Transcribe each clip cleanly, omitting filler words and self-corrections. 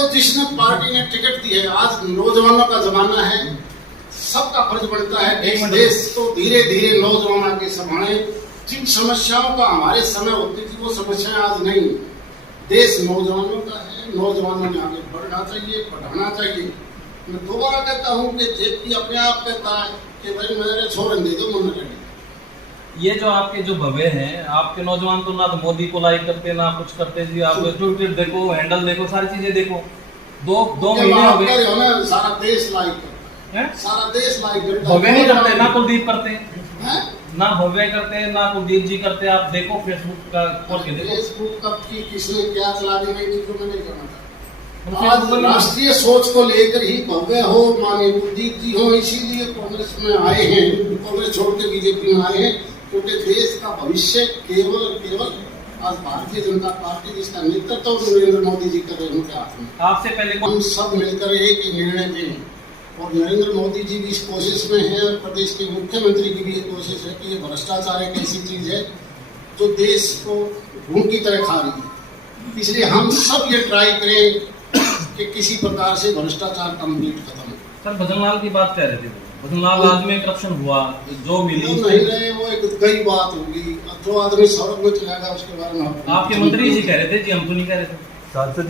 तो जिसने पार्टी ने टिकट दी है, आज नौजवानों का जमाना है, सबका फर्ज बनता है कि इस देश को धीरे धीरे नौजवान आगे संभाले। जिन समस्याओं का हमारे समय होती थी वो समस्याएं आज नहीं। देश नौजवानों का है, नौजवानों ने आगे बढ़ना चाहिए, बढ़ाना चाहिए। मैं दोबारा कहता हूँ कि जेपी अपने आप कहता है कि भाई मेरे छोड़न दे दो, मन करें। ये जो आपके जो भव्य हैं, आपके नौजवान तो ना तो मोदी को लाइक करते ना कुछ करते जी। आप ट्विटर देखो, हैंडल देखो, सारी चीजें देखो। दो महीने हो गए, सारा देश लाइक करता है, सारा देश लाइक करता है। भव्य नहीं करते ना, कुलदीप करते हैं ना, भव्य करते हैं ना, कुलदीप जी करते हैं। आप देखो फेसबुक का खोल के देखो। फेसबुक कब की किसने क्या चला दी नहीं थी, तो मैं नहीं करना चाहता। आज राष्ट्रीय सोच को लेकर ही भव्य हो, माननीय कुलदीप जी हो, इसीलिए कांग्रेस में आए हैं, कांग्रेस छोड़ के बीजेपी में आए हैं, क्योंकि देश का भविष्य केवल आज भारतीय जनता पार्टी जिसका नेतृत्व नरेंद्र मोदी जी कर रहे हैं उनके हाथ में। आपसे पहले हम सब मिलकर एक ही निर्णय लें, और नरेंद्र मोदी जी भी इस कोशिश में हैं, और प्रदेश के मुख्यमंत्री की भी ये कोशिश है कि ये भ्रष्टाचार एक ऐसी चीज है जो देश को घून की तरह खा रही है। इसलिए हम सब ये ट्राई करें कि किसी प्रकार से भ्रष्टाचार कंप्लीट खत्म। सर भजनलाल की बात कह रहे थे, भजनलाल आज में करप्शन हुआ जो मिली वो नहीं रहे, वो एक कई बात होगी। जो आदमी सड़क में चलाएगा उसके बारे में आपके मंत्री जी कह रहे थे जी, हम तो नहीं कह रहे थे। सांसद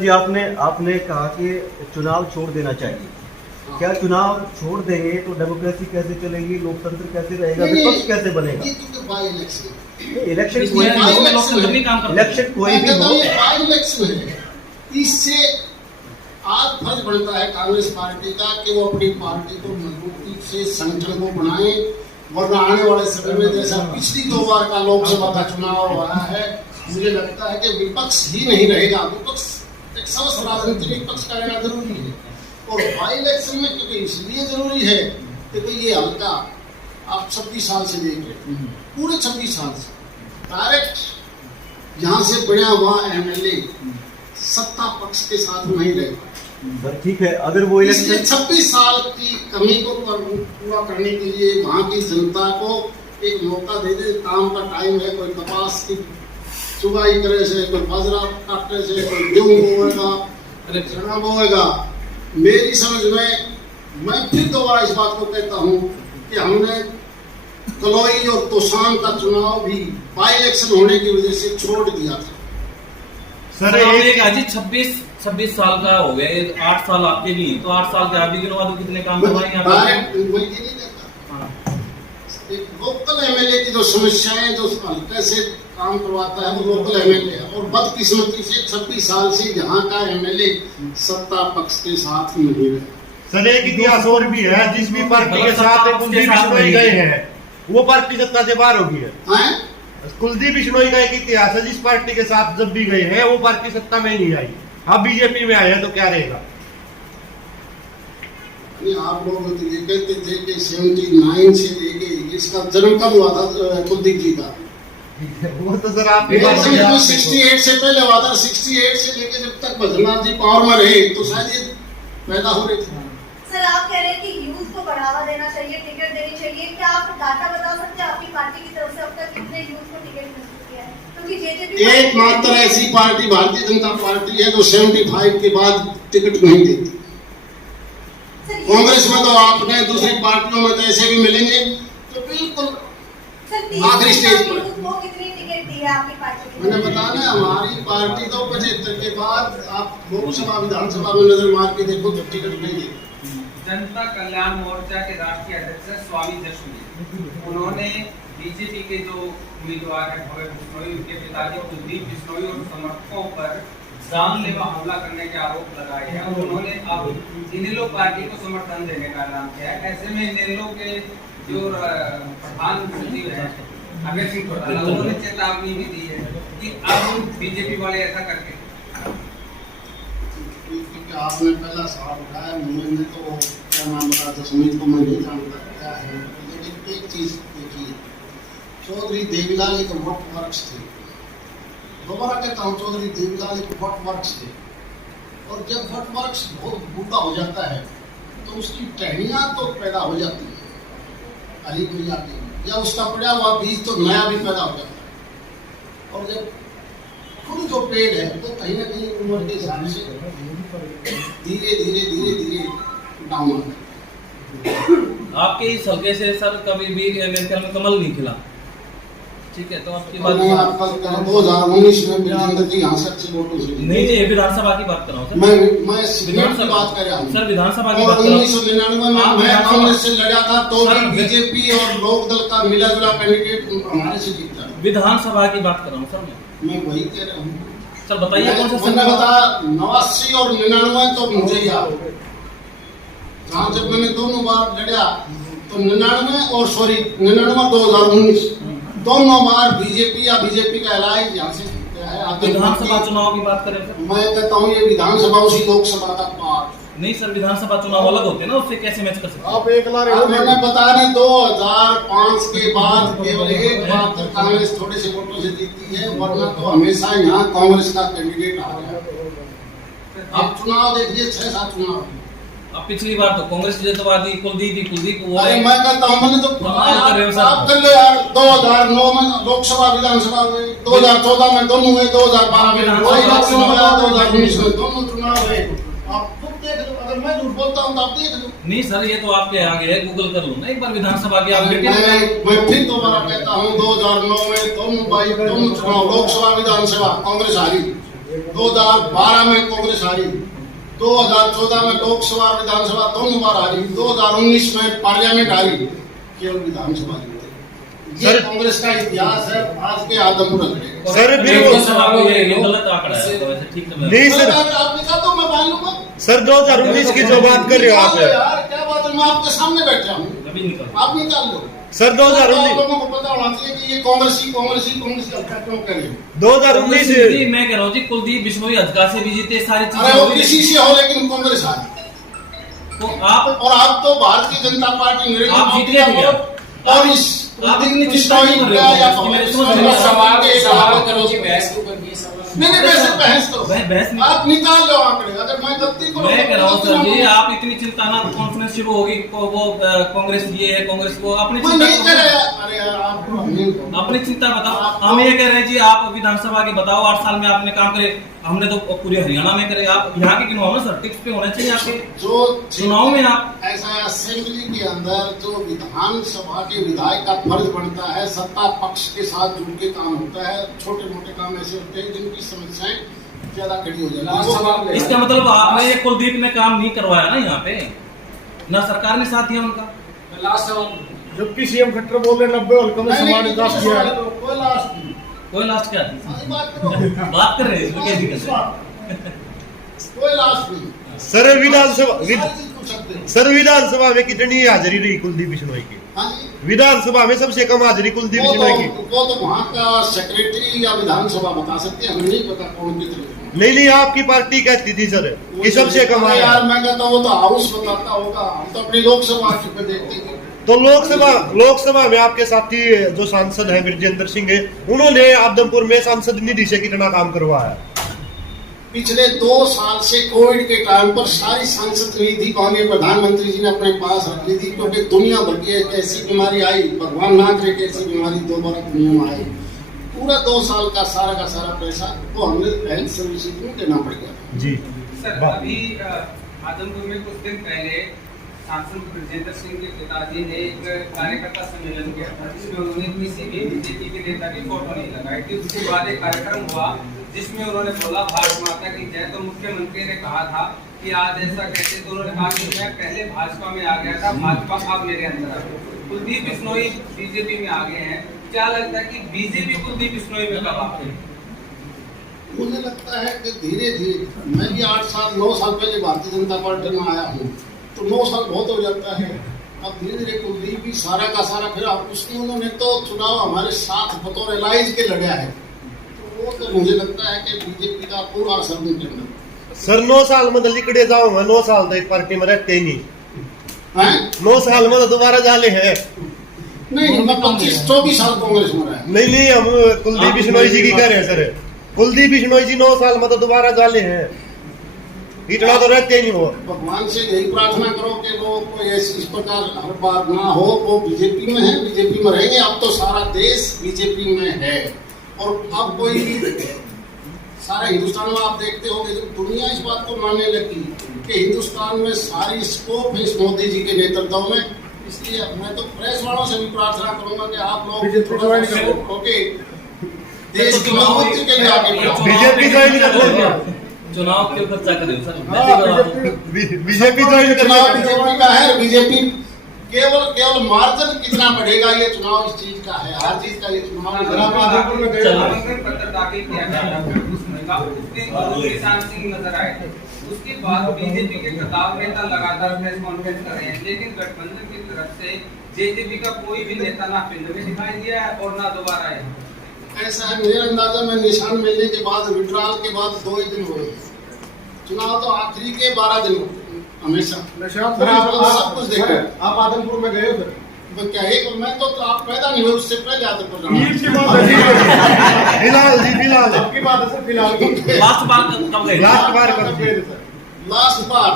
जी आपने कहा कि चुनाव छोड़ देना चाहिए। क्या चुनाव छोड़ देंगे तो डेमोक्रेसी कैसे चलेगी, लोकतंत्र कैसे रहेगा, विपक्ष कैसे बनेगा? इलेक्शन कोई भी हो, इससे आज फर्ज बनता है कांग्रेस पार्टी का कि वो अपनी पार्टी को मजबूती से संगठन को बनाए, वरना आने वाले समय में जैसा पिछली 2 बार का लोकसभा का चुनाव हुआ है, मुझे लगता है कि विपक्ष ही नहीं रहेगा। विपक्ष एक स्वस्थ राजनीतिक विपक्ष का रहना जरूरी है, और बाई इलेक्शन में क्योंकि इसलिए जरूरी है कि भाई ये हल्का आप 26 साल से देख रहे हैं, पूरे 26 साल से डायरेक्ट यहाँ से बढ़िया हुआ एमएलए सत्ता पक्ष के साथ नहीं रहेगा। ठीक है, अगर वो इलेक्शन 26 साल की कमी को पूरा करने के लिए वहाँ की जनता को एक मौका दे दे। काम का टाइम है, कोई कपास की चुगाई करे से, कोई बाजरा काटने से, कोई गेहूं बोएगा, चना बोएगा। मेरी समझ में मैं फिर दोबारा इस बात को कहता हूँ कि हमने कलोई और तोशान का चुनाव भी बाई इलेक्शन होने की वजह से छोड़ दिया था। सर एक अजी 26 साल का हो गए, 8 साल आपके नहीं, तो 8 साल के आप भी गिनवा दो कितने काम करवाए यहाँ पे। लोकल एमएलए की जो समस्याएं जो हल्के से काम करवाता है वो लोकल एमएलए है, और बदकिस्मती से 26 साल से यहाँ का एमएलए सत्ता पक्ष के साथ नहीं है। सर एक इतिहास और भी है, जिस भी पार्टी के साथ कुलदीप बिश्नोई गए हैं वो पार्टी सत्ता से बाहर हो गई है। कुलदीप बिश्नोई का एक इतिहास है, जिस पार्टी के साथ जब भी गए हैं वो पार्टी सत्ता में नहीं आई। अब बीजेपी में आए हैं तो क्या रहेगा? आप लोग ये कहते थे कि 79 से लेके इसका जन्म कब हुआ था कुलदीप जी का? वो तो सर आप 68 से पहले हुआ था। 68 से लेके जब तक भजनलाल जी पावर में रहे तो शायद ये पैदा हो रहे थे। सर आप कह रहे हैं कि यूथ को बढ़ावा देना चाहिए, टिकट देनी चाहिए। क्या आप डाटा बता सकते हैं आपकी पार्टी की तरफ से अब तक कितने यूथ को टिकट मिल चुकी है? क्योंकि एकमात्र ऐसी पार्टी भारतीय जनता पार्टी है जो 75 के बाद टिकट नहीं देती। कांग्रेस में तो आपने दूसरी पार्टियों में तो ऐसे भी मिलेंगे तो बिल्कुल आखिरी स्टेज पर। कितनी टिकट दी है आपकी पार्टी की? मैंने बताया हमारी पार्टी तो 75 के बाद आप लोकसभा विधानसभा में नजर मार के देखो तो टिकट नहीं देती। जनता कल्याण मोर्चा के राष्ट्रीय अध्यक्ष स्वामी जशवी, उन्होंने बीजेपी के जो उम्मीदवार है भव्य बिश्नोई, उनके पिताजी कुलदीप बिश्नोई और समर्थकों पर जानलेवा हमला करने के आरोप लगाए हैं। उन्होंने अब इनेलो पार्टी को समर्थन देने का ऐलान किया है। ऐसे में इनेलो के जो प्रधान सचिव है अभय सिंह चौटाला, उन्होंने चेतावनी भी दी है कि अब बीजेपी वाले ऐसा करके। आपने पहला सवाल उठाया, मैंने तो क्या नाम बताया था सुमित को, मैं नहीं जानता क्या है, लेकिन एक चीज देखिए, चौधरी देवीलाल एक वट वृक्ष थे। दोबारा कहता हूँ, चौधरी देवीलाल एक वट वृक्ष थे, और जब वट वृक्ष बहुत बूढ़ा हो जाता है तो उसकी टहनियाँ तो पैदा हो जाती है हरी मैया की, या उसका पड़ा हुआ बीज तो नया भी पैदा हो जाता है। और जब खुद जो पेड़ है वो कहीं ना कहीं उम्र के हिसाब से धीरे धीरे डाउन होता है। आपके इस हल्के से सर कभी भी मेरे ख्याल में कमल नहीं खिला, ठीक है, तो आपकी बात मैं आपका 2019 में विजेंद्र जी यहाँ से अच्छे वोटों से जीते। नहीं नहीं, विधानसभा की बात कर रहा हूँ सर। मैं सीनेट की बात कर रहा हूँ सर, विधानसभा की और बात कर रहा हूँ। 1999 में आप मैं विधानसभा- कांग्रेस से लड़ा था तो सर, भी बीजेपी और लोकदल का मिला जुला कैंडिडेट हमारे से जीता। विधानसभा की बात कर रहा हूँ सर मैं वही कह रहा हूँ। सर बताइए कौन सा मैंने बता 89 और 99 तो मुझे याद, जहाँ जब मैंने दोनों बार लड़ा तो 99 और 2019 दोनों बार बीजेपी या बीजेपी का एलायंस यहाँ से जीता है। आप विधानसभा चुनाव की बात करें सर? मैं कहता हूँ ये विधानसभा उसी लोकसभा का पार्ट। नहीं सर, विधानसभा चुनाव अलग होते हैं ना, उससे कैसे मैच कर सकते हैं? आप एक ला रहे हो मैंने बता रहे 2005 के बाद केवल एक बार तक कांग्रेस थोड़े से वोटों से जीती है, वरना तो हमेशा यहाँ कांग्रेस का कैंडिडेट आ रहा है। आप चुनाव देखिए 6-7 चुनाव। अब पिछली बार तो कांग्रेस जैतवादी कुलदीप वो अरे मैं कहता हूँ मैंने तो कमाल कर रहे हो सर। आप कर लो यार 2009 में लोकसभा विधानसभा में, 2014 में दोनों हुए, 2012 में विधानसभा 2019 में दोनों चुनाव हुए। आप खुद देख लो, अगर मैं झूठ बोलता हूँ तो आप देख लो। नहीं सर, ये तो आपके आगे है, गूगल कर लो ना एक बार विधानसभा की। आप मैं फिर दोबारा कहता हूँ 2009 में दोनों चुनाव लोकसभा विधानसभा कांग्रेस हारी, 2012 में कांग्रेस हारी, 2014 में लोकसभा विधानसभा दोनों बार हारी, 2019 में पार्लियामेंट हारी, केवल विधानसभा जीते। ये कांग्रेस का इतिहास है आज के आदमपुर अखड़े। सर विधानसभा को ये गलत आंकड़ा है, तो वैसे ठीक है। नहीं सर, आप दिखा दो मैं मान लूंगा। सर 2019 की जो बात कर रहे हो आप, यार क्या बात है, मैं आपके सामने बैठा हूँ, अभी निकल आप निकाल लो। सर आप 2019 लोगों को पता होना चाहिए कि ये कांग्रेसी हल्का क्यों करें। 2019 मैं कह रहा हूँ जी, कुलदीप बिश्नोई हल्का से भी जीते, सारी अरे वो चीजें किसी से हो लेकिन कांग्रेस हारी। तो आप और आप तो भारतीय जनता पार्टी नरेंद्र आप मोदी जीत गए थे का क्या? वोट और इस आप इतनी कुलदीप चिंता क्यों कर रहे हो? या इसकी मेरे समझ कांग्रेस में का सवाल करो जी, बहस के ऊपर ये सवाल। नहीं बहस करो, बहस नहीं। आप निकाल लो आंकड़े। अगर मैं गलती करूं मैं कह रहा हूँ तो सर जी, मैं आप इतनी चिंता ना, कॉन्फ्रेंस शुरू होगी वो कांग्रेस ये है, कांग्रेस वो, अपनी नहीं कर चिंता रहा। अरे यार आप अपनी चिंता बताओ। हम ये कह रहे हैं जी, आप विधानसभा की बताओ, 8 साल में आपने काम करे, हमने तो पूरे हरियाणा में करे, आप यहाँ के गिनवाओ ना सर, टिप्स पे होने चाहिए आपके जो चुनाव में। आप ऐसा असेंबली के अंदर जो विधानसभा के विधायक का फर्ज बनता है, सत्ता पक्ष के साथ जुड़ के काम होता है। छोटे मोटे काम ऐसे होते हैं जिनकी समस्याएं ज्यादा खड़ी हो जाती है। इसका मतलब आपने कुलदीप ने काम नहीं करवाया ना यहाँ पे, ना सरकार ने साथ दिया उनका। लास्ट सवाल, जबकि सीएम खट्टर बोल रहे 90 हल्कों में समाज दास किया है। कोई लास्ट नहीं। कोई लास्ट क्या थी? सारी बात करो। बात कर रहे हैं इसमें, कैसी कैसे? कोई लास्ट नहीं। सर विधानसभा सारी चीज पूछ सकते हैं। सर विधानसभा में कितनी हाजिरी रही कुलदीप बिश्नोई की? हाँ जी। विधानसभा में सबसे कम हाजिरी कुलदीप बिश्नोई की। वो तो वहाँ का सेक्रेटरी या विधानसभा बता सकते हैं, हमें नहीं पता कौन कितने। नहीं आपकी पार्टी कहती थी सर कि सबसे कम यार आया। मैं कहता हूँ वो तो हाउस बताता होगा, हम तो अपनी लोकसभा पे देखते हैं। तो लोकसभा में आपके साथी जो सांसद हैं विजेंद्र सिंह, उन्होंने आदमपुर में सांसद निधि से कितना काम करवाया? पिछले 2 साल से कोविड के टाइम पर सारी सांसद निधि माननीय प्रधानमंत्री जी ने अपने पास रख ली थी, क्योंकि दुनिया भर की एक ऐसी बीमारी आई, भगवान ना करे कि ऐसी बीमारी दोबारा दुनिया में आई। पूरा 2 साल का सारा पैसा वो हमने हेल्थ सर्विसेज में देना पड़ गया। जी सर, अभी आदमपुर में कुछ दिन पहले सांसद विजेंद्र सिंह के पिताजी ने एक कार्यकर्ता सम्मेलन किया था, जिसमें उन्होंने किसी भी बीजेपी के नेता की फोटो नहीं लगाई थी। उसके बाद एक कार्यक्रम हुआ जिसमें उन्होंने बोला भारत माता की जय। तो मुख्यमंत्री ने कहा था कि आज ऐसा कैसे, तो उन्होंने कहा कि मैं पहले भाजपा में आ गया था, भाजपा अब मेरे अंदर आ गई। कुलदीप बिश्नोई बीजेपी में आ गए हैं, क्या लगता है कि बीजेपी कुलदीप बिश्नोई में कब आ गई? मुझे लगता है कि धीरे धीरे, मैं भी 8 साल 9 साल पहले भारतीय जनता पार्टी में आया हूँ, तो 9 साल बहुत हो जाता है। अब धीरे धीरे कुलदीप भी सारा का सारा, फिर उसने उन्होंने तो चुनाव हमारे साथ बतौर एलाइज के लड़ा है, तो वो तो मुझे लगता है कि बीजेपी का पूरा असर उनके अंदर। सर 9 साल में लिकड़े जाऊंगा, 9 साल तो एक पार्टी में रहते ही नहीं। 9 साल में तो दोबारा जाले हैं। नहीं, मैं 25-24 साल कांग्रेस में रहा। नहीं हम कुलदीप बिश्नोई जी की कह रहे हैं सर। कुलदीप बिश्नोई जी 9 साल में तो दोबारा जाले हैं, इतना तो रहते ही नहीं वो। भगवान से यही प्रार्थना करो कि वो कोई इस प्रकार हर बार ना हो। वो बीजेपी में है, बीजेपी में रहेंगे। अब तो सारा देश बीजेपी में है, और अब कोई सारे हिंदुस्तान में आप देखते होंगे दुनिया इस बात को मानने लगी कि हिंदुस्तान में सारी स्कोप है इस मोदी जी के नेतृत्व में। इसलिए मैं तो प्रेस वालों से भी प्रार्थना करूंगा कि आप लोग होके देश की मजबूती के लिए आगे बढ़ो। बीजेपी ज्वाइन कर लो, चुनाव क्यों खर्चा कर रहे हो सर? बीजेपी ज्वाइन कर चुनाव लो। बीजेपी का है। बीजेपी केवल मार्जिन कितना बढ़ेगा ये चुनाव इस चीज का है, हर चीज का ये चुनाव है। नामांकन पत्र दाखिल किया गया था, उसमें किसान सिंह नजर आए थे। उसके बाद बीजेपी के प्रताप नेता लगातार प्रेस कॉन्फ्रेंस कर रहे हैं, लेकिन गठबंधन की तरफ से जेजेपी का कोई भी नेता ना फील्ड में दिखाई दिया है और ना दोबारा है। ऐसा है मेरा अंदाजा में निशान मिलने के बाद विड्रॉल के बाद 2 ही दिन हुए, चुनाव तो आखिरी के 12 दिन हुए हमेशा। निशान आप लोग सब कुछ देख रहे हैं। आप आदमपुर में गए सर? तो क्या एक मैं तो आप पैदा नहीं हुए उससे पहले आदमपुर जाना। ईद की बात है फिलहाल जी, फिलहाल आपकी बात है सर, फिलहाल की। लास्ट बार कब गए? लास्ट बार कर गए थे सर, लास्ट बार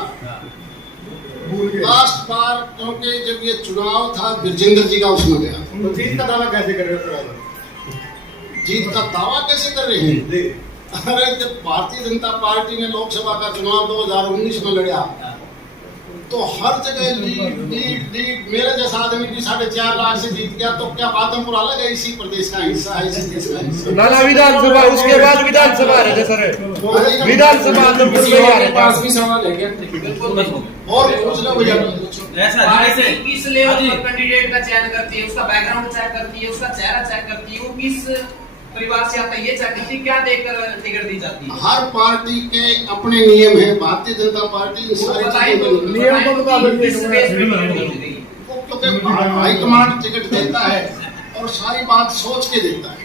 भूल गए। लास्ट बार क्योंकि जब ये चुनाव था बिरजिंदर जी का उसमें गया। तो जीत का दावा कैसे कर रहे हो सर? जीत का दावा कैसे कर रहे हैं? अरे जब भारतीय जनता पार्टी ने लोकसभा का चुनाव 2019 में लड़ा तो हर जगह लीड लीड लीड, मेरे जैसा आदमी भी 4.5 लाख से जीत गया। तो क्या आदमपुर अलग है? इसी प्रदेश का हिस्सा है, इसी देश का हिस्सा। नाना विधानसभा, उसके बाद विधानसभा रहे सर, विधानसभा आदमपुर में आ रहे पास भी सवाल है क्या? और पूछ लो भैया, ऐसा पार्टी किस लेवल पर कैंडिडेट का चयन करती है, उसका बैकग्राउंड चेक करती है, उसका चेहरा चेक करती है, वो किस परिवार से आता है ये चेक करती है, क्या देखकर टिकट दी जाती है? हर पार्टी के अपने नियम है। भारतीय जनता पार्टी इन सारी चीजों को नियम को मुताबिक किस बेस पे टिकट दी गई? क्योंकि हाईकमांड टिकट देता है और सारी बात सोच के देता है।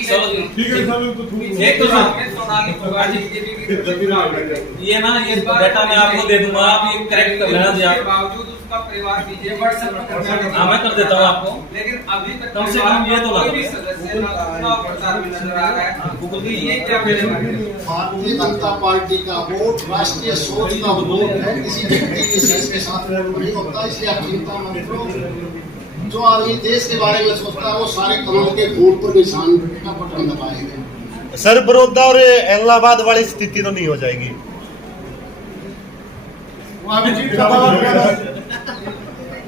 चलो जी। ठीक है सर, तो ठीक है। एक तो सर, सोनाली होगा बीजेपी की तरफ से चुनाव लड़ रही है। ये ना ये डेटा मैं आपको दे दूंगा, आप ये करेक्ट कर लेना जी उसके आप। बावजूद उसका परिवार बीजेपी पर हाँ, मैं कर देता हूँ आपको। लेकिन अभी तक कम से कम ये तो कोई भी लगा। सदस्य ना चुनाव प्रचार में नजर आ रहा है। गूगल की ये क्या करेगा? भारतीय जनता पार्टी का वोट राष्ट्रीय सोच का वोट है, किसी व्यक्ति विशेष के साथ वोट नहीं होता। इसलिए आप चिंता मत करो। जो आदमी देश के बारे में सोचता है वो सारे कमल के फूल पर निशान का बटन दबाएगा। सर, बड़ौदा और इलाहाबाद वाली स्थिति तो नहीं हो जाएगी? वहाँ भी जीत का दावा कर रहे हैं।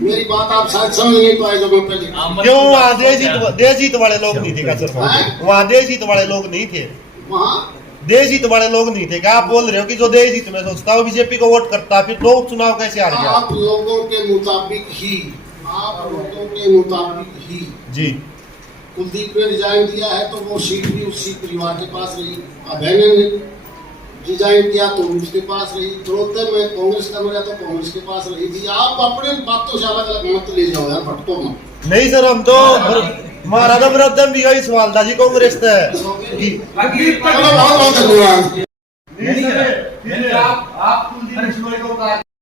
मेरी बात आप शायद समझ नहीं पाए जब मैं पहले क्यों वहाँ देशहित वाले लोग नहीं थे क्या सर? वहाँ देशहित वाले लोग नहीं थे, वहाँ देशहित वाले लोग नहीं थे क्या? आप बोल रहे हो कि जो देशहित में सोचता है वो बीजेपी को वोट करता है, फिर लोग चुनाव कैसे हार गया? आप लोगों के मुताबिक ही जी, कुलदीप ने रिजाइन दिया है तो वो सीट भी उसी परिवार के पास रही। अभय ने रिजाइन किया तो उसके पास रही। द्रौपदी में कांग्रेस का मिला तो कांग्रेस के पास रही थी। आप अपने बातों से अलग अलग मत ले जाओ यार, भटको मत। नहीं सर, हम तो महाराजा बरदम भी यही सवाल था जी, कांग्रेस है बाकी चलो बहुत बहुत धन्यवाद। नहीं सर,